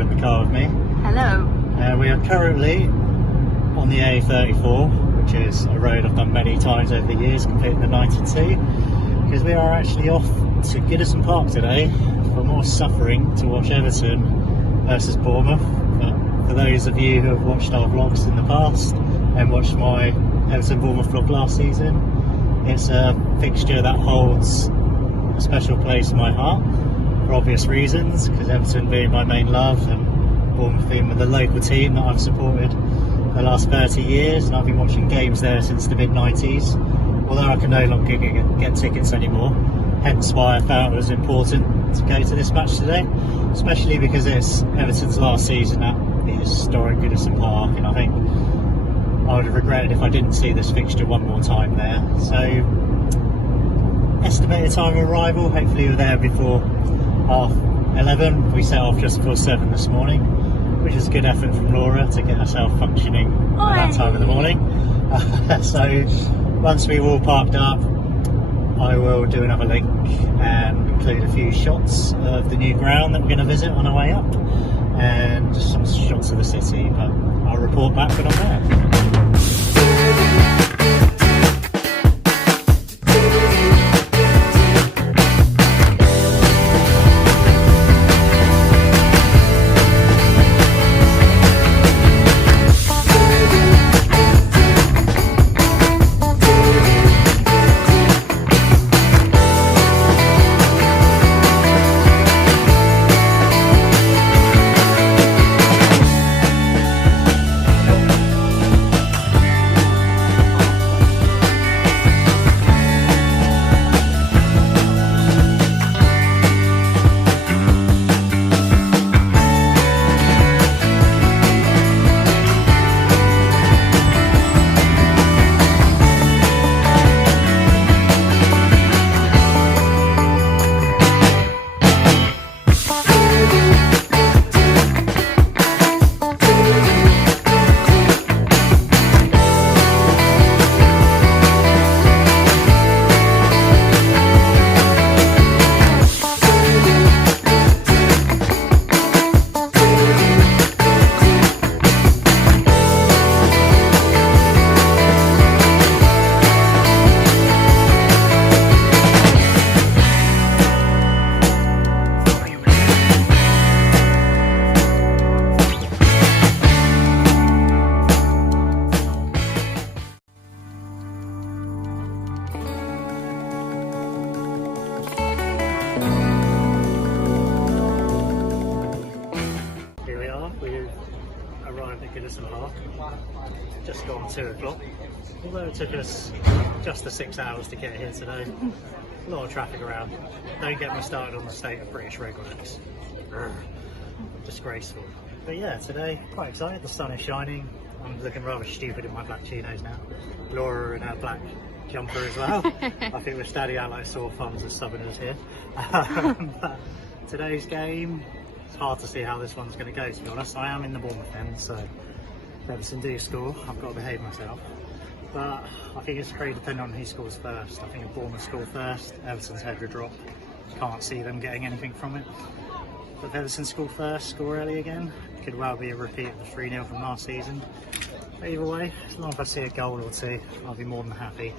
Laura in the car with me. Hello. We are currently on the A34, which is a road I've done many times over the years, completing the 92, because we are actually off to Goodison Park today for more suffering to watch Everton versus Bournemouth. But for those of you who have watched our vlogs in the past and watched my Everton Bournemouth vlog last season, it's a fixture that holds a special place in my heart for obvious reasons, because Everton being my main love and Bournemouth being the local team that I've supported the last 30 years, and I've been watching games there since the mid-90s, although I can no longer get tickets anymore, hence why I felt it was important to go to this match today, especially because it's Everton's last season at the historic Goodison Park, and I think I would have regretted if I didn't see this fixture one more time there. So, estimated time of arrival, hopefully we're there before 11:30. We set off just before 7 this morning, which is a good effort from Laura to get herself functioning at that time of the morning. So once we've all parked up, I will do another link and include a few shots of the new ground that we're going to visit on our way up, and just some shots of the city, but I'll report back when I'm there. Arrived at Goodison Park, just gone 2 o'clock, although it took us just the 6 hours to get here today. A lot of traffic around. Don't get me started on the state of British road works. Disgraceful. But yeah, today quite excited. The sun is shining. I'm looking rather stupid in my black chinos now. Laura in her black jumper as well. I think we're standing out like sore thumbs as southerners here. But today's game, it's hard to see how this one's going to go, to be honest. I am in the Bournemouth end, so if Everton do score, I've got to behave myself. But I think it's very dependent on who scores first. I think if Bournemouth score first, Everton's head will drop. Can't see them getting anything from it. But if Everton score first, score early again, could well be a repeat of the 3-0 from last season. But either way, as long as I see a goal or two, I'll be more than happy.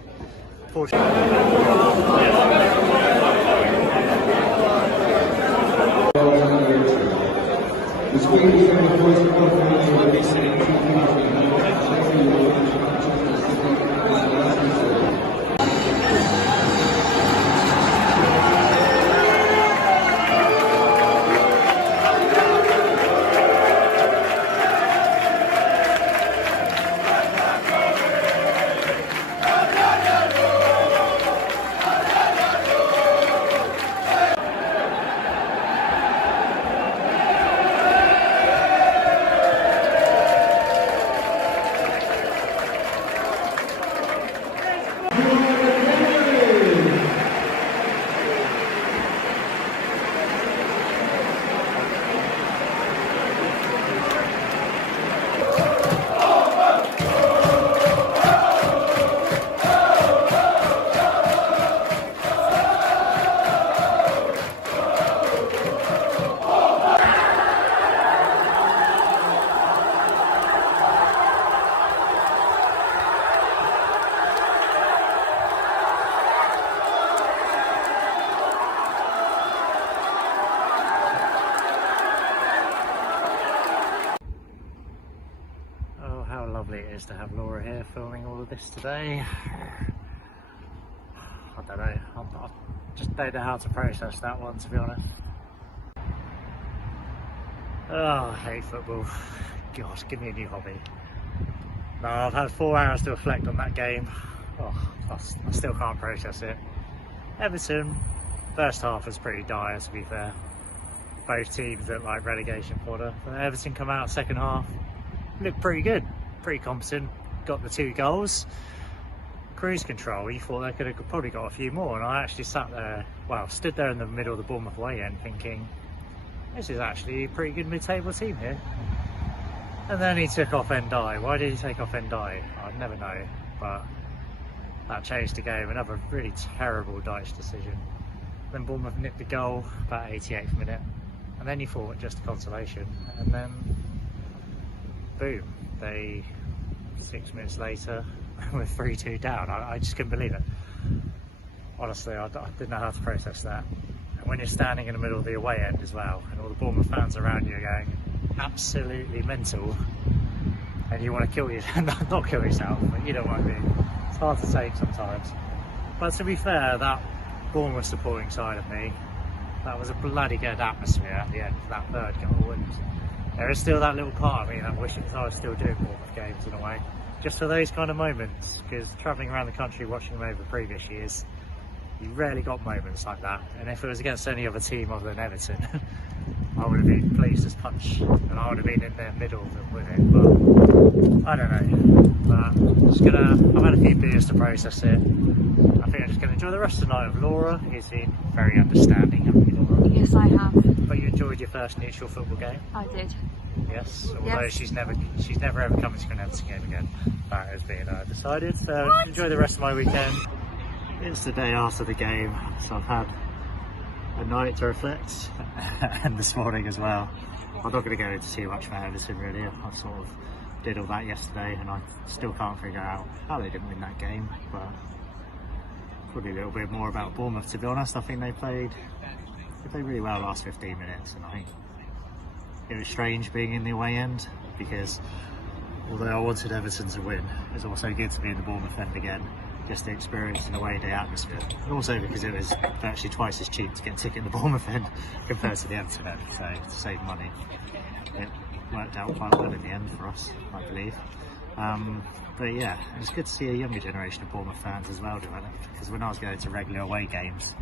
lovely it is to have Laura here filming all of this today. I don't know, I just don't know how to process that one, to be honest. Oh, I hate football. God, give me a new hobby. No, I've had 4 hours to reflect on that game. Oh, I still can't process it. Everton, first half was pretty dire, to be fair. Both teams looked like relegation fodder. But Everton come out second half, looked pretty good, pretty competent, got the 2 goals. Cruise control, you thought they could have probably got a few more, and I actually stood there in the middle of the Bournemouth away end thinking, this is actually a pretty good mid-table team here. And then he took off Ndai. Why did he take off Ndai? I'd never know, but that changed the game. Another really terrible Dyche decision. Then Bournemouth nipped the goal about 88th minute, and then you thought just a consolation, and then boom, 6 minutes later we're 3-2 down. I just couldn't believe it. Honestly, I didn't know how to process that. And when you're standing in the middle of the away end as well, and all the Bournemouth fans around you are going absolutely mental, and you want to kill yourself, not kill yourself, but you know what I mean. It's hard to take sometimes. But to be fair, that Bournemouth supporting side of me, that was a bloody good atmosphere at the end for that third goal, and there is still that little part of me that wishes I was still doing Bournemouth games in a way, just for those kind of moments, because travelling around the country watching them over previous years, you rarely got moments like that. And if it was against any other team other than Everton, I would have been pleased as punch, and I would have been in their middle with it, but I don't know. But I've had a few beers to process it. I think I'm just going to enjoy the rest of the night with Laura, who's been very understanding, haven't you, Laura? Yes, I have. But you enjoyed your first neutral football game? I did. Yes, although Yes. she's never ever coming to an Everton game again. That has been decided. So What? enjoy the rest of my weekend. It's the day after the game, so I've had a night to reflect, and this morning as well. I'm not going to go into too much about Everton really. I sort of did all that yesterday, and I still can't figure out how they didn't win that game. But probably a little bit more about Bournemouth, to be honest. I think they played really well last 15 minutes, and I think it was strange being in the away end, because although I wanted Everton to win, it was also good to be in the Bournemouth end again, just to experience an away day atmosphere. And also because it was virtually twice as cheap to get a ticket in the Bournemouth end compared to the Everton end, so to save money, it worked out quite well in the end for us, I believe. But yeah, it's good to see a younger generation of Bournemouth fans as well develop, because when I was going to regular away games,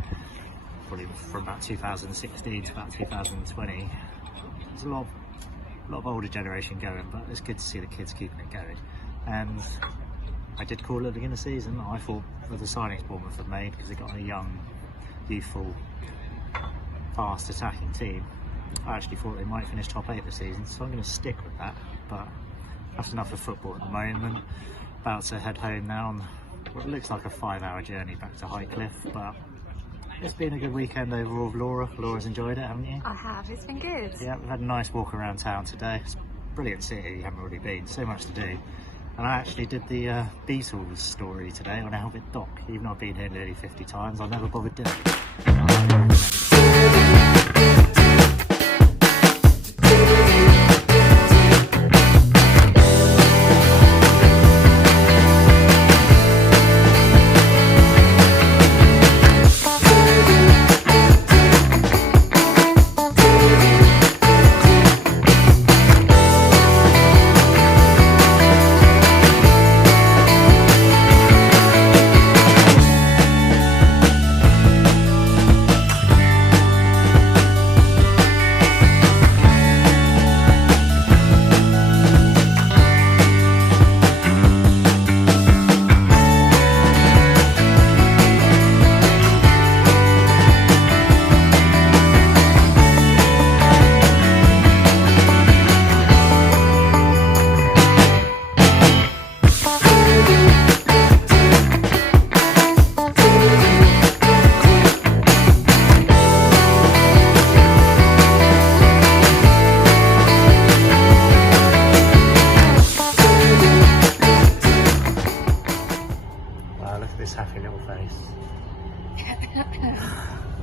probably from about 2016 to about 2020, there's a lot of older generation going, but it's good to see the kids keeping it going. And I did call at the beginning of the season, I thought with the signings Bournemouth have made, because they got a young, youthful, fast attacking team, I actually thought they might finish top 8 this season, so I'm going to stick with that. But that's enough of football at the moment. About to head home now on what looks like a 5-hour journey back to Highcliffe, but it's been a good weekend overall with Laura. Laura's enjoyed it, haven't you? I have. It's been good. Yeah, we've had a nice walk around town today. It's a brilliant city, you haven't already been, so much to do. And I actually did the Beatles story today on Albert Dock. Even though I've been here nearly 50 times, I've never bothered doing it.